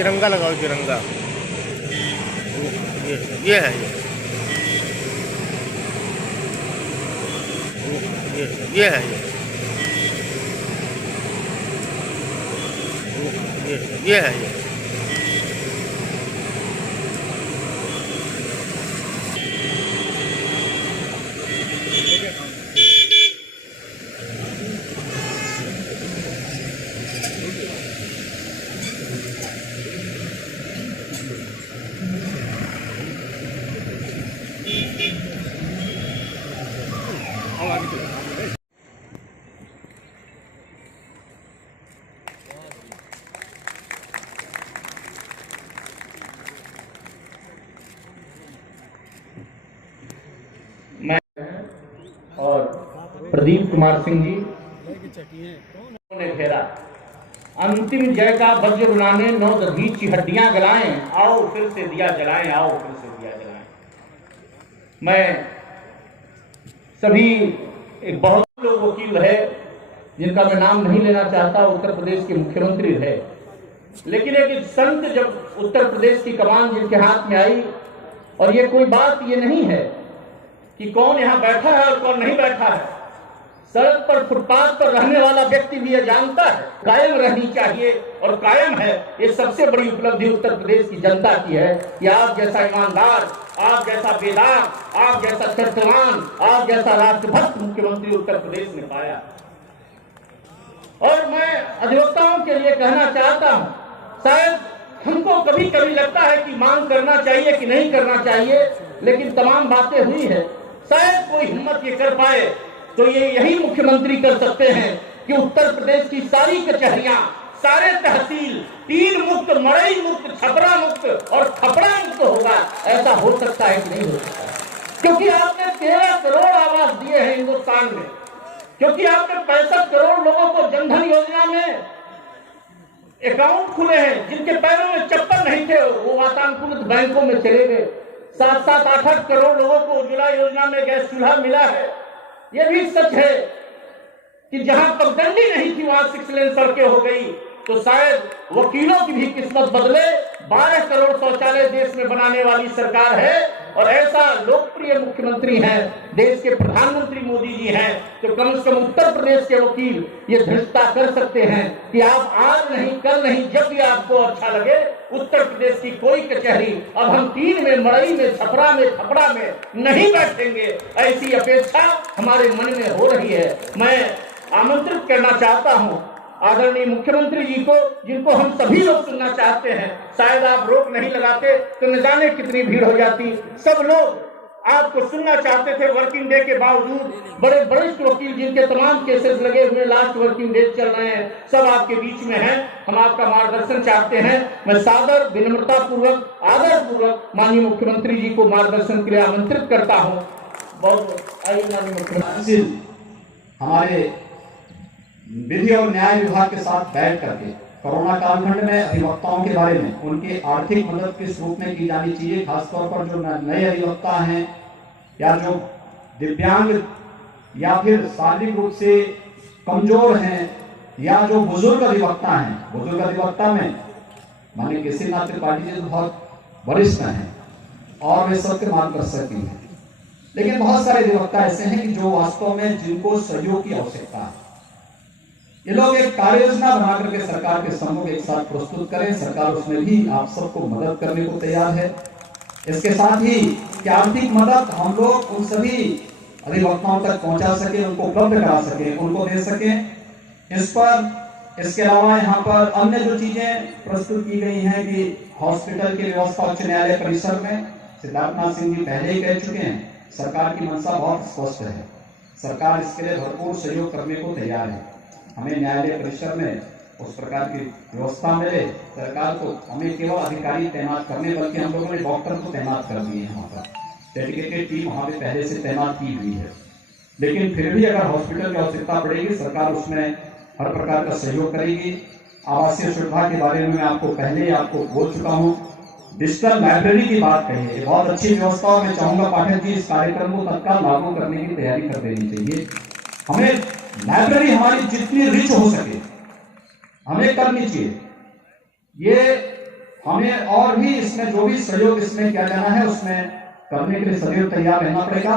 तिरंगा लगाओ तिरंगा। ये है ये है ये है ये। मैं और प्रदीप कुमार सिंह जी ने घेरा। अंतिम जय का वज्र बुलाने 9 दधीची हड्डियां गलाएं, आओ फिर से दिया जलाएं, आओ फिर से दिया जलाएं। मैं सभी एक बहुत लोग वकील रहे जिनका मैं नाम नहीं लेना चाहता, उत्तर प्रदेश के मुख्यमंत्री रहे, लेकिन एक संत जब उत्तर प्रदेश की कमान जिनके हाथ में आई, और ये कोई बात ये नहीं है कि कौन यहां बैठा है और कौन नहीं बैठा है, सड़क पर फुटपाथ पर रहने वाला व्यक्ति भी यह जानता है कायम रहनी चाहिए, और कायम है। ये सबसे बड़ी उपलब्धि उत्तर प्रदेश की जनता की है कि आप जैसा ईमानदार, आप जैसा बेदार, आप जैसा चरित्रवान, आप जैसा राष्ट्रभक्त मुख्यमंत्री उत्तर प्रदेश ने पाया। और मैं अधिवक्ताओं के लिए कहना चाहता हूं, शायद हमको कभी कभी लगता है कि मांग करना चाहिए कि नहीं करना चाहिए, लेकिन तमाम बातें हुई है, शायद कोई हिम्मत ये कर पाए तो ये यही मुख्यमंत्री कर सकते हैं कि उत्तर प्रदेश की सारी कचहरियां, सारे तहसील 3 मुक्त, मड़ई मुक्त, छपरा मुक्त और खपड़ा मुक्त होगा। ऐसा हो सकता है कि नहीं हो सकता? क्योंकि आपने 13 करोड़ आवास दिए हैं हिंदुस्तान में, क्योंकि आपने 65 करोड़ लोगों को जनधन योजना में अकाउंट खुले हैं, जिनके पैरों में चप्पल नहीं थे वो वातानुकूलित बैंकों में चले गए। 7-7, 8-8 करोड़ लोगों को उज्ज्वला योजना में गैस चूल्हा मिला है। यह भी सच है कि जहां पगडंडी नहीं थी वहां 6 लेन सड़कें हो गई, तो शायद वकीलों की भी किस्मत बदले। 12 करोड़ शौचालय देश में बनाने वाली सरकार है, और ऐसा लोकप्रिय मुख्यमंत्री हैं, देश के प्रधानमंत्री मोदी जी हैं, तो कम से कम उत्तर प्रदेश के वकील ये धृष्टता कर सकते हैं कि आप आज नहीं, कल नहीं, जब भी आपको अच्छा लगे उत्तर प्रदेश की कोई कचहरी अब हम 3 में, मड़ई में, छपरा में, खपड़ा में नहीं बैठेंगे। ऐसी अपेक्षा हमारे मन में हो रही है। मैं आमंत्रित करना चाहता हूं आदरणीय मुख्यमंत्री जी को, जिनको हम सभी लोग सुनना चाहते हैं। शायद आप रोक नहीं लगाते तो न जाने कितनी भीड़ हो जाती। सब लोग आपको सुनना चाहते थे वर्किंग डे के बावजूद। बड़े वरिष्ठ वकील जिनके तमाम केसेस लगे हुए, लास्ट वर्किंग डे चल रहे हैं, सब आपके बीच में हैं। हम आपका मार्गदर्शन चाहते हैं। मैं सादर, विनम्रता पूर्वक, आदर पूर्वक माननीय मुख्यमंत्री जी को मार्गदर्शन के लिए आमंत्रित करता हूँ। बहुत आइए माननीय मुख्यमंत्री। हमारे विधि और न्याय विभाग के साथ बैठ करके कोरोना कालखंड में अधिवक्ताओं के बारे में, उनकी आर्थिक मदद किस रूप में की जानी चाहिए, खासतौर पर जो नए अधिवक्ता हैं या जो दिव्यांग या फिर शारीरिक रूप से कमजोर हैं या जो बुजुर्ग अधिवक्ता हैं। बुजुर्ग अधिवक्ता में माननीय केसीनाथ त्रिपाठी जी बहुत वरिष्ठ हैं और वे सबके मार्गदर्शक भी हैं, लेकिन बहुत सारे अधिवक्ता ऐसे हैं कि जो वास्तव में जिनको सहयोग की आवश्यकता है। ये लोग एक कार्य योजना बना करके सरकार के सम्मुख एक साथ प्रस्तुत करें। सरकार उसमें भी आप सबको मदद करने को तैयार है। इसके साथ ही कि आर्थिक मदद हम लोग उन सभी अधिवक्ताओं तक पहुंचा सके, उनको उपलब्ध करा सके, उनको दे सके। इस पर इसके अलावा यहाँ पर अन्य जो चीजें प्रस्तुत की गई हैं कि हॉस्पिटल की व्यवस्था उच्च न्यायालय परिसर में, सिद्धार्थनाथ सिंह जी पहले ही कह चुके हैं, सरकार की मंशा बहुत स्पष्ट है। सरकार इसके लिए भरपूर सहयोग करने को तैयार है। हमें न्यायालय परिसर में उस प्रकार की व्यवस्था मिले। सरकार को हमें केवल अधिकारी तैनात करने, बल्कि हम लोगों ने डॉक्टर को तैनात कर दिए। यहाँ पर डेडिकेटेड टीम वहाँ पे पहले से तैनात की हुई है, लेकिन फिर भी अगर हॉस्पिटल की आवश्यकता पड़ेगी, सरकार उसमें हर प्रकार का सहयोग करेगी। आवासीय सुविधा के बारे में मैं आपको पहले ही आपको बोल चुका हूँ। डिजिटल लाइब्रेरी की बात कही है, बहुत अच्छी व्यवस्था, और मैं चाहूंगा पाठक जी इस कार्यक्रम को तत्काल लागू करने की तैयारी कर देनी चाहिए। हमें लाइब्रेरी हमारी जितनी रिच हो सके हमें करनी चाहिए। ये हमें और भी इसमें जो भी सहयोग इसमें किया जाना है उसमें करने के लिए सदैव तैयार रहना पड़ेगा।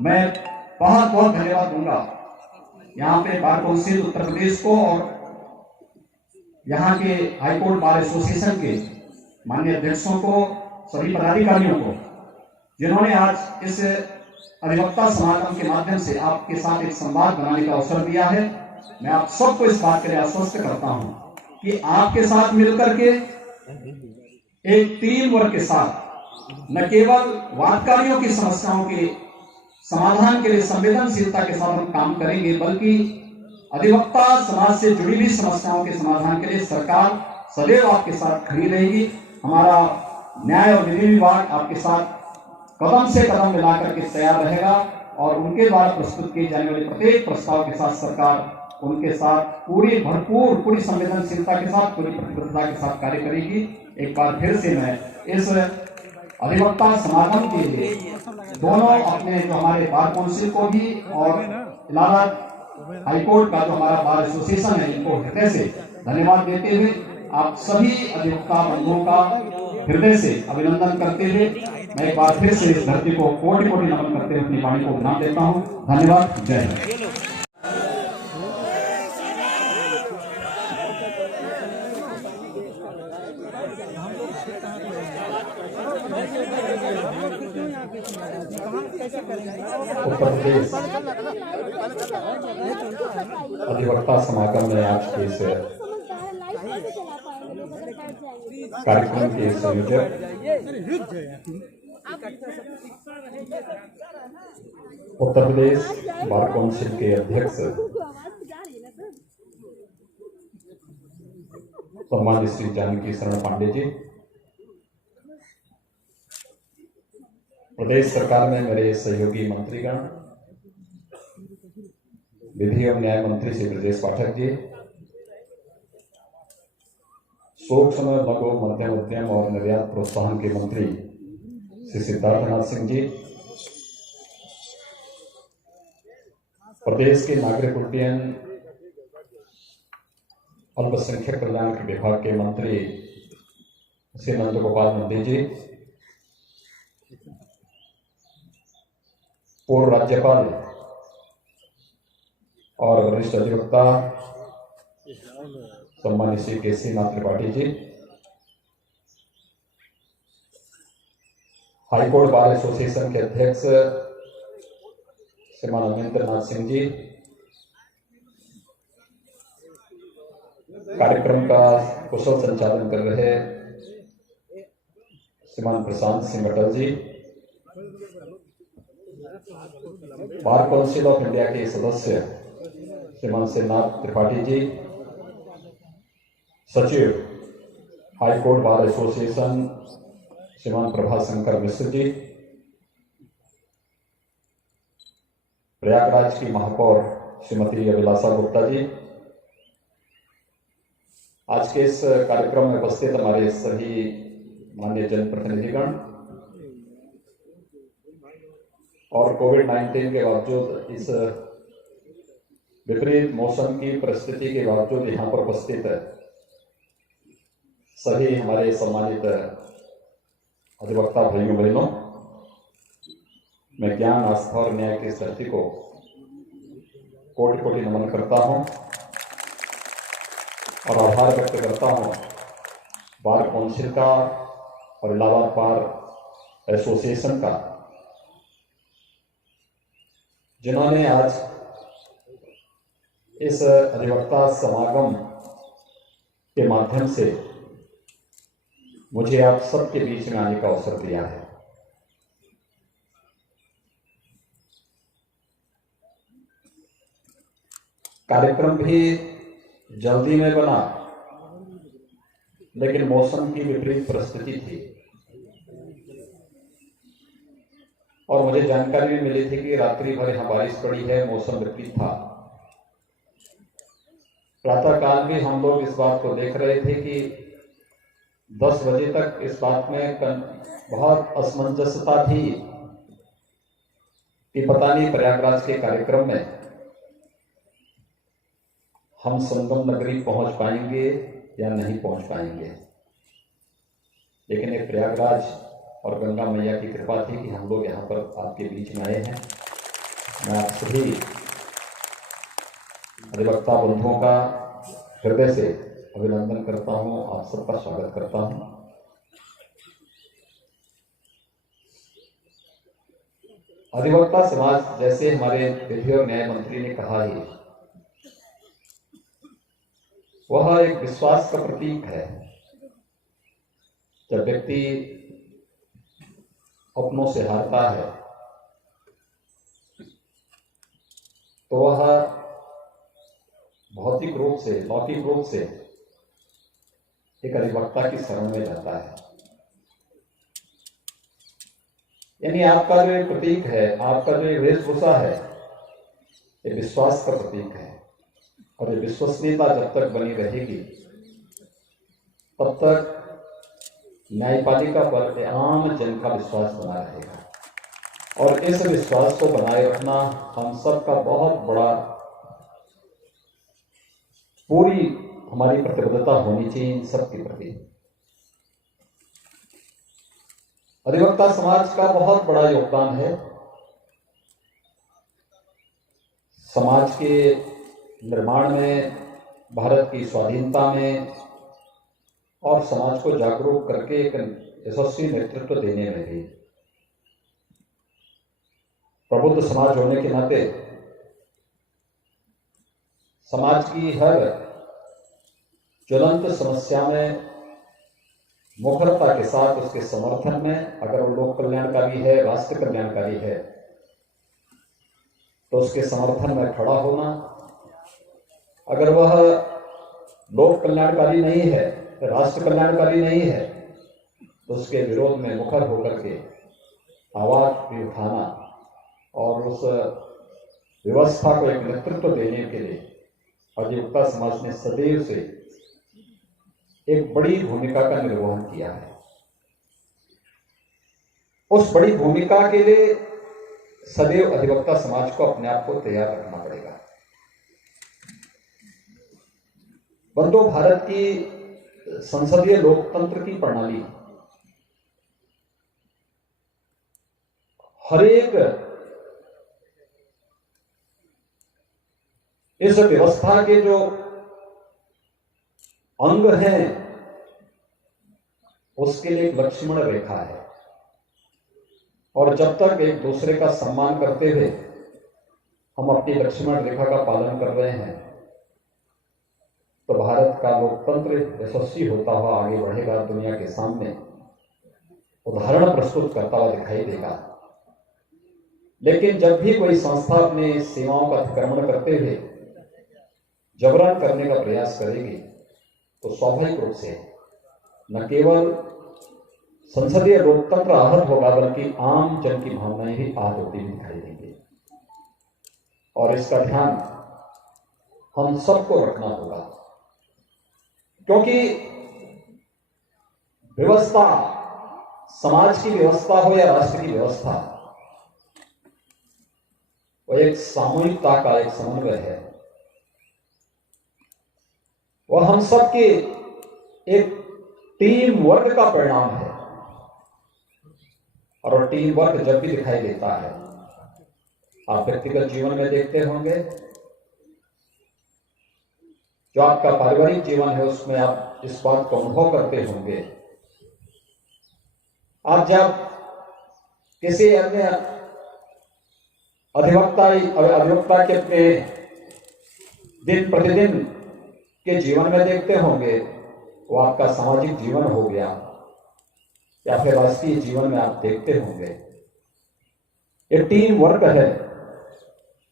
मैं बहुत बहुत धन्यवाद दूंगा यहाँ पे बार काउंसिल उत्तर प्रदेश को और यहाँ के हाईकोर्ट बार एसोसिएशन के माननीय अध्यक्षों को, सभी पदाधिकारियों को, जिन्होंने आज इस अधिवक्ता समागम के माध्यम से आपके साथ एक संवाद बनाने का अवसर दिया है। मैं आप सबको इस बात के लिए आश्वस्त करता हूं कि आपके साथ मिलकर के एक टीम वर्क के साथ न केवल वादकारियों की समस्याओं के समाधान के लिए संवेदनशीलता के साथ हम काम करेंगे, बल्कि अधिवक्ता समाज से जुड़ी हुई समस्याओं के समाधान के लिए सरकार सदैव आपके साथ खड़ी रहेगी। हमारा न्याय और विधि विभाग आपके साथ कदम से कदम मिलाकर के तैयार रहेगा और उनके द्वारा प्रस्तुत किए जाने वाले प्रत्येक प्रस्ताव के साथ सरकार उनके साथ पूरी संवेदनशीलता के साथ, पूरी प्रतिबद्धता के साथ कार्य करेगी। एक बार फिर से मैं इस अधिवक्ता समागम के लिए दोनों अपने जो हमारे बार काउंसिल को भी और इलाहाबाद हाईकोर्ट का जो हमारा बार एसोसिएशन है, इनको हृदय से धन्यवाद देते हुए आप सभी अधिवक्ता बंधुओं का हृदय से अभिनंदन करते हुए मैं एक बार फिर से इस धरती को कोटि कोटि नमन करते हुए अपनी वाणी को विराम देता हूँ। धन्यवाद। जय हिंद। उत्तर प्रदेश अधिवक्ता समागम में आज के इस कार्यक्रम के संयोजक उत्तर प्रदेश बार काउंसिल के अध्यक्ष सम्मानित श्री जानकी शरण पांडे जी, प्रदेश सरकार में मेरे सहयोगी मंत्रीगण, विधि एवं न्याय मंत्री श्री ब्रजेश पाठक जी, सूक्ष्म लघु मध्यम उद्यम और निर्यात प्रोत्साहन के मंत्री श्री सिद्धार्थनाथ सिंह जी, प्रदेश के नागरिक उड्डयन अल्पसंख्यक कल्याण के विभाग के मंत्री श्री नंद गोपाल नंदी जी, पूर्व राज्यपाल और वरिष्ठ अधिवक्ता सम्मानित श्री केसी Nath Tripathi ji, high court bar association के अध्यक्ष श्रीमान अमरेंद्र नाथ सिंह जी, कार्यक्रम का कुशल संचालन कर रहे श्रीमान Prashant Singh Atal ji, bar council of India के सदस्य श्रीमान श्रीनाथ त्रिपाठी जी, सचिव हाईकोर्ट बार एसोसिएशन श्रीमान प्रभाशंकर मिश्र जी, प्रयागराज की महापौर श्रीमती अभिलाषा गुप्ता जी, आज के इस कार्यक्रम में उपस्थित हमारे सभी माननीय जनप्रतिनिधिगण और कोविड-19 के बावजूद, इस विपरीत मौसम की परिस्थिति के बावजूद यहाँ पर उपस्थित सभी हमारे सम्मानित अधिवक्ता भाइयों बहनों, मैं ज्ञान, आस्था और न्याय की इस धरती को कोटि कोटि नमन करता हूँ और आभार व्यक्त करता हूँ बार काउंसिल का और इलाहाबाद बार एसोसिएशन का, जिन्होंने आज इस अधिवक्ता समागम के माध्यम से मुझे आप सबके बीच में आने का अवसर दिया है। कार्यक्रम भी जल्दी में बना, लेकिन मौसम की विपरीत परिस्थिति थी और मुझे जानकारी भी मिली थी कि रात्रि भर यहाँ बारिश पड़ी है, मौसम विपरीत था। प्रातःकाल भी हम लोग इस बात को देख रहे थे कि 10 बजे तक इस बात में बहुत असमंजसता थी कि पता नहीं प्रयागराज के कार्यक्रम में हम संगम नगरी पहुंच पाएंगे या नहीं पहुंच पाएंगे। लेकिन एक प्रयागराज और गंगा मैया की कृपा थी कि हम लोग यहाँ पर आपके बीच में आए हैं। मैं आप सभी अधिवक्ता बंधुओं का हृदय से अभिनंदन करता हूँ, आप सबका स्वागत करता हूँ। अधिवक्ता समाज, जैसे हमारे विधि और न्याय मंत्री ने कहा ही, वह एक विश्वास का प्रतीक है। जब व्यक्ति अपनों से हारता है तो वह भौतिक रूप से, लौकिक रूप से एक अधिवक्ता की शरण में जाता है। यानी आपका जो एक प्रतीक है, आपका जो एक वेशभूषा है, ये विश्वास का प्रतीक है। और ये विश्वसनीयता जब तक बनी रहेगी तब तक न्यायपालिका पर आम जन का विश्वास बना रहेगा। और इस विश्वास को बनाए रखना हम सब का बहुत बड़ा, पूरी हमारी प्रतिबद्धता होनी चाहिए इन सब के प्रति। अधिवक्ता समाज का बहुत बड़ा योगदान है समाज के निर्माण में, भारत की स्वाधीनता में, और समाज को जागरूक करके एक यशस्वी नेतृत्व देने में भी। प्रबुद्ध समाज होने के नाते समाज की हर ज्वलंत समस्या में मुखरता के साथ उसके समर्थन में, अगर वो लोक कल्याणकारी है, राष्ट्र कल्याणकारी है, तो उसके समर्थन में खड़ा होना। अगर वह लोक कल्याणकारी नहीं है, राष्ट्र कल्याणकारी नहीं है, तो उसके विरोध में मुखर होकर के आवाज भी उठाना और उस व्यवस्था को एक नेतृत्व देने के लिए अधिवक्ता समाज ने सदैव से एक बड़ी भूमिका का निर्वहन किया है। उस बड़ी भूमिका के लिए सदैव अधिवक्ता समाज को अपने आप को तैयार रखना पड़ेगा। बंधु, भारत की संसदीय लोकतंत्र की प्रणाली हर एक इस व्यवस्था के जो अंग हैं उसके लिए एक लक्ष्मण रेखा है। और जब तक एक दूसरे का सम्मान करते हुए हम अपनी लक्ष्मण रेखा का पालन कर रहे हैं तो भारत का लोकतंत्र यशस्वी होता हुआ आगे बढ़ेगा, दुनिया के सामने उदाहरण प्रस्तुत करता हुआ दिखाई देगा। लेकिन जब भी कोई संस्था अपने सीमाओं का अतिक्रमण करते हुए जबरन करने का प्रयास करेगी तो स्वाभाविक रूप से न केवल संसदीय लोकतंत्र आहत होगा बल्कि आम जन की भावनाएं भी आहत होती हुई दिखाई देंगी। और इसका ध्यान हम सबको रखना होगा, क्योंकि व्यवस्था, समाज की व्यवस्था हो या राष्ट्र की व्यवस्था, वो एक सामूहिकता का एक समन्वय है। वह हम सब के एक टीम वर्क का परिणाम है। और टीम वर्क जब भी दिखाई देता है, आप व्यक्तिगत जीवन में देखते होंगे, जो आपका पारिवारिक जीवन है उसमें आप इस बात को अनुभव करते होंगे। आप जब किसी अन्य अधिवक्ता के अपने दिन प्रतिदिन के जीवन में देखते होंगे, वो आपका सामाजिक जीवन हो गया या फिर राष्ट्रीय जीवन में आप देखते होंगे। ये टीम वर्क है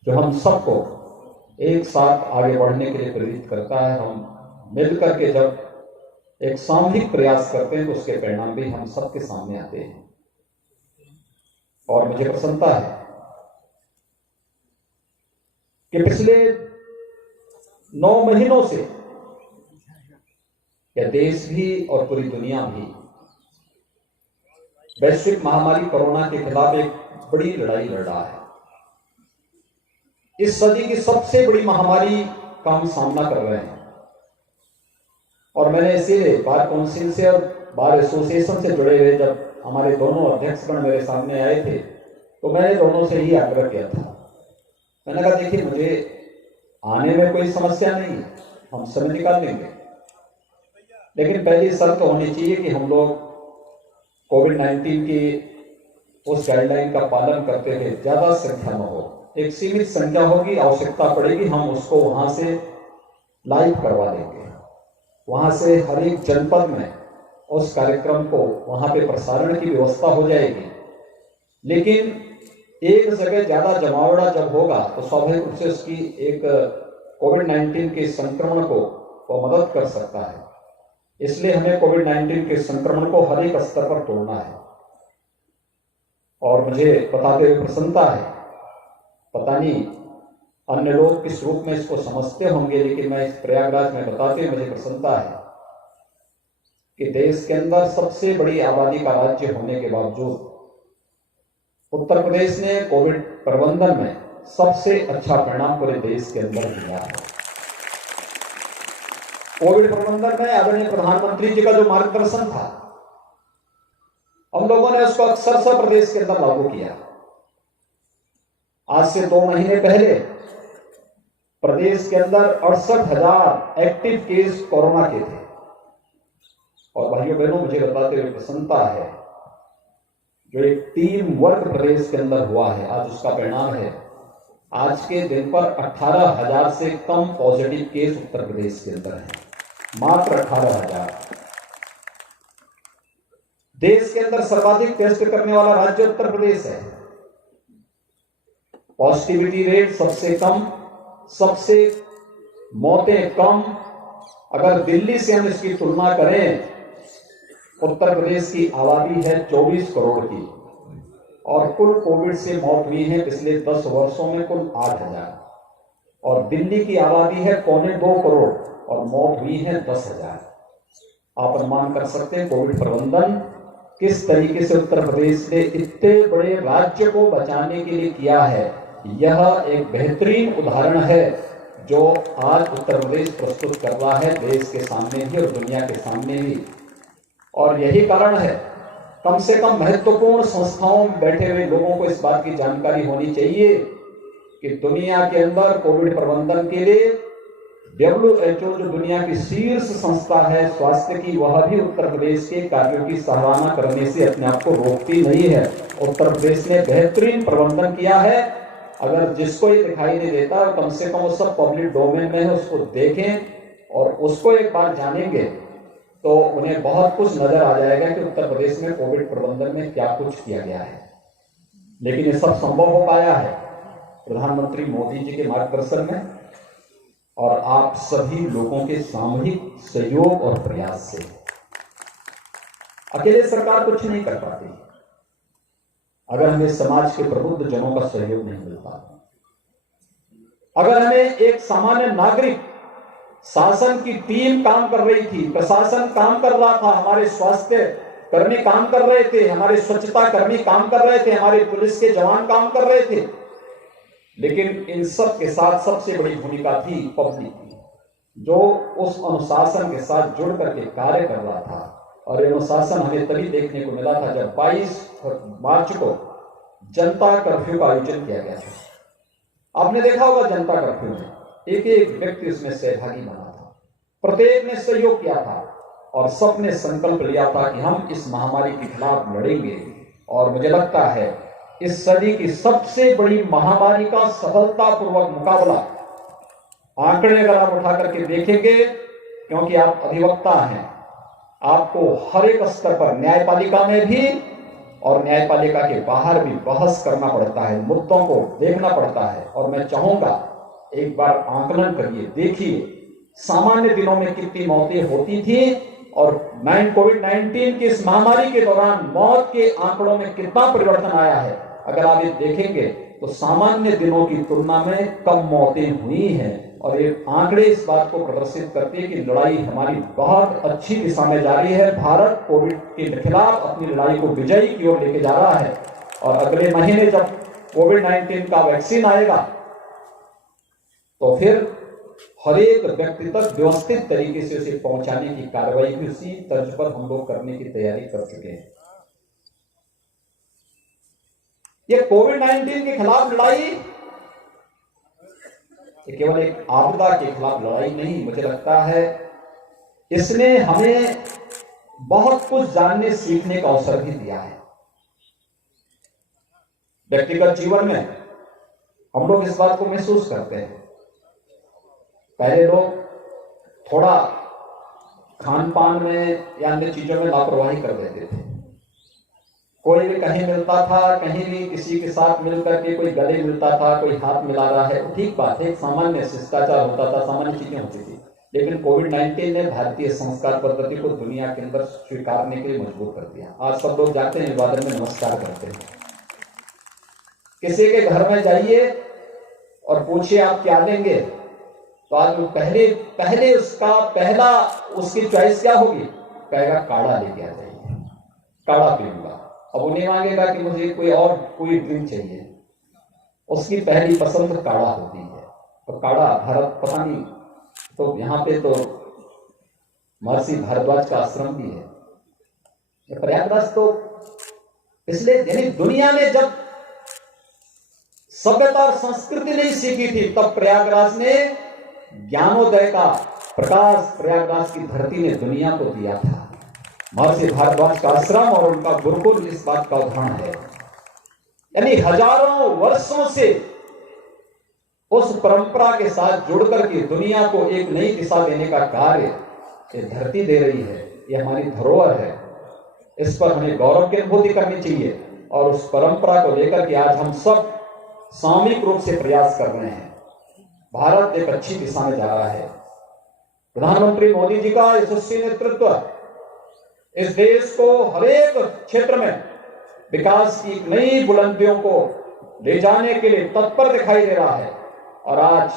जो हम सबको एक साथ आगे बढ़ने के लिए प्रेरित करता है। हम मिलकर के जब एक सामूहिक प्रयास करते हैं तो उसके परिणाम भी हम सबके सामने आते हैं। और मुझे प्रसन्नता है कि पिछले 9 महीनों से यह देश भी और पूरी दुनिया भी वैश्विक महामारी कोरोना के खिलाफ एक बड़ी लड़ाई लड़ रहा है। इस सदी की सबसे बड़ी महामारी का हम सामना कर रहे हैं। और मैंने इसीलिए बार काउंसिल से और बार एसोसिएशन से जुड़े हुए जब हमारे दोनों अध्यक्षगण मेरे सामने आए थे तो मैंने दोनों से ही आग्रह किया था। मैंने कहा देखिए मुझे आने में कोई समस्या नहीं है, हम समय निकाल लेंगे, लेकिन पहली शर्त होनी चाहिए कि हम लोग कोविड-19 की उस गाइडलाइन का पालन करते हुए ज्यादा संख्या में हो, एक सीमित संख्या होगी, आवश्यकता पड़ेगी हम उसको वहां से लाइव करवा देंगे, वहां से हर एक जनपद में उस कार्यक्रम को वहां पे प्रसारण की व्यवस्था हो जाएगी। लेकिन एक जगह ज्यादा जमावड़ा जब होगा तो स्वाभाविक रूप से उसकी एक कोविड-19 के संक्रमण को मदद कर सकता है। इसलिए हमें कोविड-19 के संक्रमण को हर एक स्तर पर तोड़ना है। और मुझे बताते हुए प्रसन्नता है, पता नहीं अन्य लोग किस रूप में इसको समझते होंगे, लेकिन मैं इस प्रयागराज में बताते हुए मुझे प्रसन्नता है कि देश के अंदर सबसे बड़ी आबादी का राज्य होने के बावजूद उत्तर प्रदेश ने कोविड प्रबंधन में सबसे अच्छा परिणाम पूरे देश के अंदर दिया है। कोविड प्रबंधन में आदरणीय प्रधानमंत्री जी का जो मार्गदर्शन था, हम लोगों ने उसको अक्षरशः प्रदेश के अंदर लागू किया। आज से 2 महीने पहले प्रदेश के अंदर 68,000 एक्टिव केस कोरोना के थे। और भाइयों बहनों, मुझे बताते हुए प्रसन्नता है, जो एक टीम वर्क प्रदेश के अंदर हुआ है, आज उसका परिणाम है आज के दिन पर 18,000 से कम पॉजिटिव केस उत्तर प्रदेश के अंदर है, मात्र 18,000। देश के अंदर सर्वाधिक टेस्ट करने वाला राज्य उत्तर प्रदेश है। पॉजिटिविटी रेट सबसे कम, सबसे मौतें कम। अगर दिल्ली से हम इसकी तुलना करें, उत्तर प्रदेश की आबादी है 24 करोड़ की और कुल कोविड से मौत हुई है पिछले 10 वर्षों में कुल 8,000, और दिल्ली की आबादी है 2.25 करोड़ और मौत हुई है 10,000। आप अनुमान कर सकते हैं कोविड प्रबंधन किस तरीके से उत्तर प्रदेश ने इतने बड़े राज्य को बचाने के लिए किया है। यह एक बेहतरीन उदाहरण है जो आज उत्तर प्रदेश प्रस्तुत कर रहा है देश के सामने भी और दुनिया के सामने भी। और यही कारण है, कम से कम महत्वपूर्ण संस्थाओं में बैठे हुए लोगों को इस बात की जानकारी होनी चाहिए कि दुनिया के अंदर कोविड प्रबंधन के लिए WHO जो दुनिया की शीर्ष संस्था है स्वास्थ्य की, वह भी उत्तर प्रदेश के कार्यों की सराहना करने से अपने आप को रोकती नहीं है। उत्तर प्रदेश ने बेहतरीन प्रबंधन किया है। अगर जिसको ये दिखाई नहीं देता, कम से कम वो सब पब्लिक डोमेन में है, उसको देखें और उसको एक बार जानेंगे तो उन्हें बहुत कुछ नजर आ जाएगा कि उत्तर प्रदेश में कोविड प्रबंधन में क्या कुछ किया गया है। लेकिन ये सब संभव हो पाया है प्रधानमंत्री मोदी जी के मार्गदर्शन में और आप सभी लोगों के सामूहिक सहयोग और प्रयास से। अकेले सरकार कुछ नहीं कर पाती अगर हमें समाज के प्रबुद्ध जनों का सहयोग नहीं मिलता। अगर हमें एक सामान्य नागरिक, शासन की टीम काम कर रही थी, प्रशासन काम कर रहा था, हमारे स्वास्थ्य कर्मी काम कर रहे थे, हमारे स्वच्छता कर्मी काम कर रहे थे, हमारे पुलिस के जवान काम कर रहे थे, लेकिन इन सब के साथ सबसे बड़ी भूमिका थी पब्लिक की, जो उस अनुशासन के साथ जुड़ करके कार्य कर रहा था। और ये अनुशासन हमें तभी देखने को मिला था जब 22 मार्च को जनता कर्फ्यू का आयोजन किया गया था। आपने देखा होगा जनता कर्फ्यू में एक एक व्यक्ति उसमें सहभागी बना था, प्रत्येक ने सहयोग किया था और सबने संकल्प लिया था कि हम इस महामारी के खिलाफ लड़ेंगे। और मुझे लगता है इस सदी की सबसे बड़ी महामारी का सफलतापूर्वक मुकाबला, आंकड़े अगर आप उठा करके देखेंगे, क्योंकि आप अधिवक्ता हैं, आपको हर एक स्तर पर न्यायपालिका में भी और न्यायपालिका के बाहर भी बहस करना पड़ता है, मुद्दों को देखना पड़ता है। और मैं चाहूंगा एक बार आंकलन करिए, देखिए सामान्य दिनों में कितनी मौतें होती थी और कोविड-19 की इस महामारी के दौरान मौत के आंकड़ों में कितना परिवर्तन आया है। अगर आप ये देखेंगे तो सामान्य दिनों की तुलना में कम मौतें हुई हैं और ये आंकड़े इस बात को प्रदर्शित करते हैं कि लड़ाई हमारी बहुत अच्छी दिशा में जारी है। भारत कोविड के खिलाफ अपनी लड़ाई को विजयी की ओर लेके जा रहा है और अगले महीने जब कोविड-19 का वैक्सीन आएगा तो फिर हर एक व्यक्ति तक व्यवस्थित तरीके से उसे पहुंचाने की कार्रवाई भी उसी तर्ज पर हम लोग करने की तैयारी कर चुके हैं। ये कोविड-19 के खिलाफ लड़ाई ये केवल एक आपदा के खिलाफ लड़ाई नहीं, मुझे लगता है इसने हमें बहुत कुछ जानने सीखने का अवसर भी दिया है। व्यक्तिगत जीवन में हम लोग इस बात को महसूस करते हैं। पहले लोग थोड़ा खान पान में या अन्य चीजों में लापरवाही कर देते थे। कोई भी कहीं मिलता था, कहीं भी किसी के साथ मिलकर के कोई गले मिलता था, कोई हाथ मिला रहा है, ठीक बात है, एक सामान्य शिष्टाचार होता था, सामान्य चीजें होती थी। लेकिन कोविड-19 ने भारतीय संस्कार पद्धति को दुनिया के अंदर स्वीकारने के लिए मजबूर कर दिया। आज सब लोग जाते हैं, इबादत में नमस्कार करते हैं। किसी के घर में जाइए और पूछिए आप क्या लेंगे, तो आज पहले उसकी चॉइस क्या होगी? कहेगा काढ़ा लेके आ जाइए, काढ़ा पीऊंगा। अब वो नहीं मांगेगा कि मुझे कोई ड्रिंक चाहिए, उसकी पहली पसंद काढ़ा होती है। तो काढ़ा भारत पता नहीं, तो यहाँ पे तो महर्षि भारद्वाज का आश्रम भी है। प्रयागराज तो इसलिए, यानी दुनिया में जब सभ्यता और संस्कृति नहीं सीखी थी, तब प्रयागराज ने ज्ञानोदय का प्रकाश प्रयागराज की धरती ने दुनिया को दिया था। महर्षि भारद्वाज का आश्रम और उनका गुरुकुल इस बात का उदाहरण है। यानी हजारों वर्षों से उस परंपरा के साथ जुड़कर के दुनिया को एक नई दिशा देने का कार्य ये धरती दे रही है। ये हमारी धरोहर है, इस पर हमें गौरव की अनुभूति करनी चाहिए। और उस परंपरा को लेकर के आज हम सब सामूहिक रूप से प्रयास कर रहे हैं। भारत एक अच्छी दिशा में जा रहा है। प्रधानमंत्री मोदी जी का यशस्वी नेतृत्व इस देश को हर एक क्षेत्र में विकास की नई बुलंदियों को ले जाने के लिए तत्पर दिखाई दे रहा है। और आज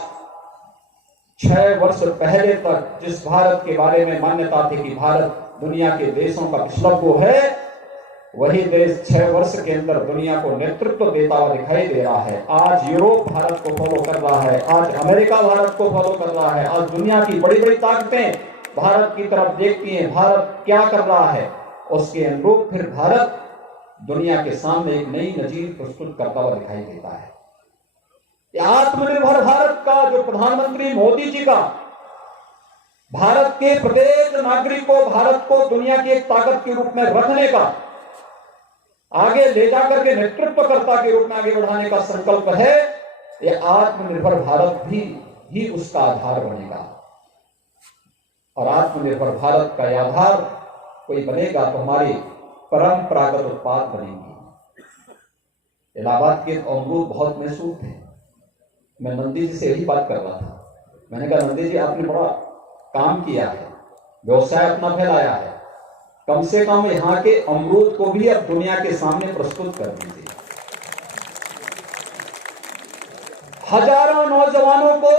6 वर्ष पहले तक जिस भारत के बारे में मान्यता थी कि भारत दुनिया के देशों का पिछलग्गू है, वही देश 6 वर्ष के अंदर दुनिया को नेतृत्व देता हुआ दिखाई दे रहा है। आज यूरोप भारत को फॉलो कर रहा है, आज अमेरिका भारत को फॉलो कर रहा है, आज दुनिया की बड़ी बड़ी ताकतें भारत की तरफ देखती हैं, भारत क्या कर रहा है, उसके अनुरूप फिर भारत दुनिया के सामने एक नई नजीर प्रस्तुत करता हुआ दिखाई देता है। आत्मनिर्भर भारत का जो प्रधानमंत्री मोदी जी का भारत के प्रत्येक नागरिक को, भारत को दुनिया की एक ताकत के रूप में रखने का, आगे ले जाकर के नेतृत्वकर्ता के रूप में आगे बढ़ाने का संकल्प है, यह आत्मनिर्भर भारत भी उसका आधार बनेगा। और आत्मनिर्भर भारत का आधार कोई बनेगा तो हमारी परंपरागत उत्पाद बनेंगे। इलाहाबाद के अमरूद बहुत मशहूर थे। मैं नंदी जी से यही बात कर रहा था। मैंने कहा नंदी जी आपने बड़ा काम किया है, व्यवसाय अपना फैलाया है, कम से कम यहाँ के अमरूद को भी अब दुनिया के सामने प्रस्तुत कर दीजिए। हजारों नौजवानों को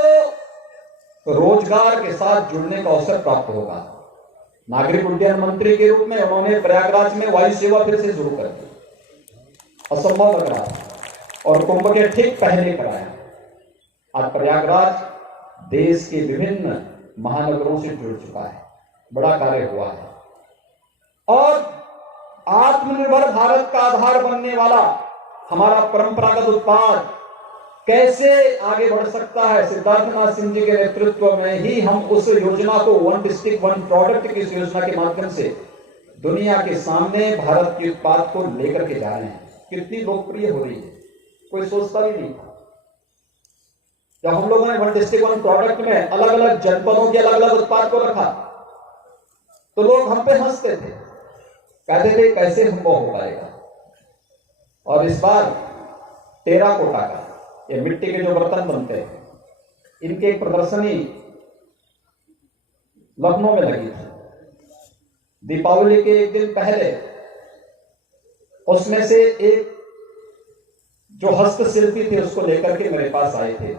रोजगार के साथ जुड़ने का अवसर प्राप्त होगा। नागरिक उड्डयन मंत्री के रूप में उन्होंने प्रयागराज में वायु सेवा फिर से शुरू कर दी। असंभव लग रहा था और कुंभ के ठीक पहले कराया। आज प्रयागराज देश के विभिन्न महानगरों से जुड़ चुका है, बड़ा कार्य हुआ है। और आत्मनिर्भर भारत का आधार बनने वाला हमारा परंपरागत उत्पाद कैसे आगे बढ़ सकता है? सिद्धार्थनाथ सिंह जी के नेतृत्व में ही हम उस योजना को वन डिस्ट्रिक्ट वन प्रोडक्ट की इस योजना के माध्यम से दुनिया के सामने भारत के उत्पाद को लेकर के जा रहे हैं। कितनी लोकप्रिय हो रही है, कोई सोचता भी नहीं था। जब हम लोगों ने वन डिस्ट्रिक्ट वन प्रोडक्ट में अलग अलग जनपदों के अलग अलग उत्पाद को रखा तो लोग हम पे हंसते थे, कहते थे कैसे संभव हो पाएगा। और इस बार टेराकोटा का, ये मिट्टी के जो बर्तन बनते हैं, इनकी एक प्रदर्शनी लखनऊ में लगी थी दीपावली के एक दिन पहले। उसमें से एक जो हस्तशिल्पी थे उसको लेकर के मेरे पास आए थे,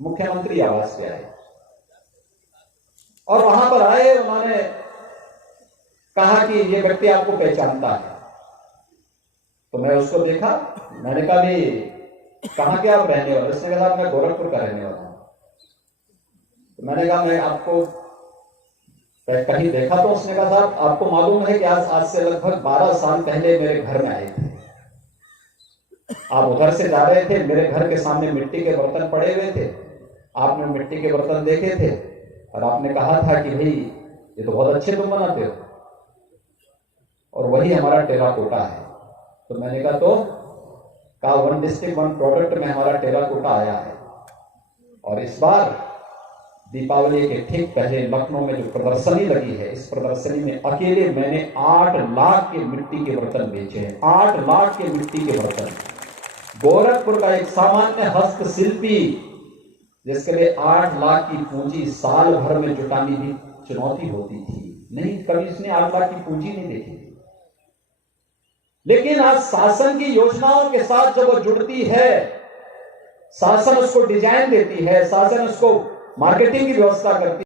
मुख्यमंत्री आवास पे आए और वहां पर आए। उन्होंने कहा कि ये व्यक्ति आपको पहचानता है। तो मैं उसको देखा, मैंने कहा भी कहां के आप रहने वाले? उसने कहा मैं गोरखपुर का रहने वाला हूं। तो मैंने कहा मैं आपको कहीं देखा? तो उसने कहा साहब आपको मालूम है कि आज से लगभग 12 साल पहले मेरे घर में आए थे, आप उधर से जा रहे थे, मेरे घर के सामने मिट्टी के बर्तन पड़े हुए थे, आपने मिट्टी के बर्तन देखे थे और आपने कहा था कि भाई ये तो बहुत अच्छे तुम बनाते हो, और वही हमारा टेराकोटा है। तो मैंने कहा तो कहा 1 डिस्ट्रिक्ट 1 प्रोडक्ट में हमारा टेराकोटा आया है, और इस बार दीपावली के ठीक पहले लखनऊ में जो प्रदर्शनी लगी है, इस प्रदर्शनी में अकेले मैंने 8 लाख के मिट्टी के बर्तन बेचे हैं, 8 लाख के मिट्टी के बर्तन। गोरखपुर का एक सामान्य हस्तशिल्पी जिसके लिए 8 लाख की पूंजी साल भर में जुटानी भी चुनौती होती थी, नहीं कभी इसने 8 लाख की पूंजी नहीं देखी। लेकिन आज शासन की योजनाओं के साथ जब वो जुड़ती है, शासन उसको डिजाइन देती है, शासन उसको मार्केटिंग की व्यवस्था करती है।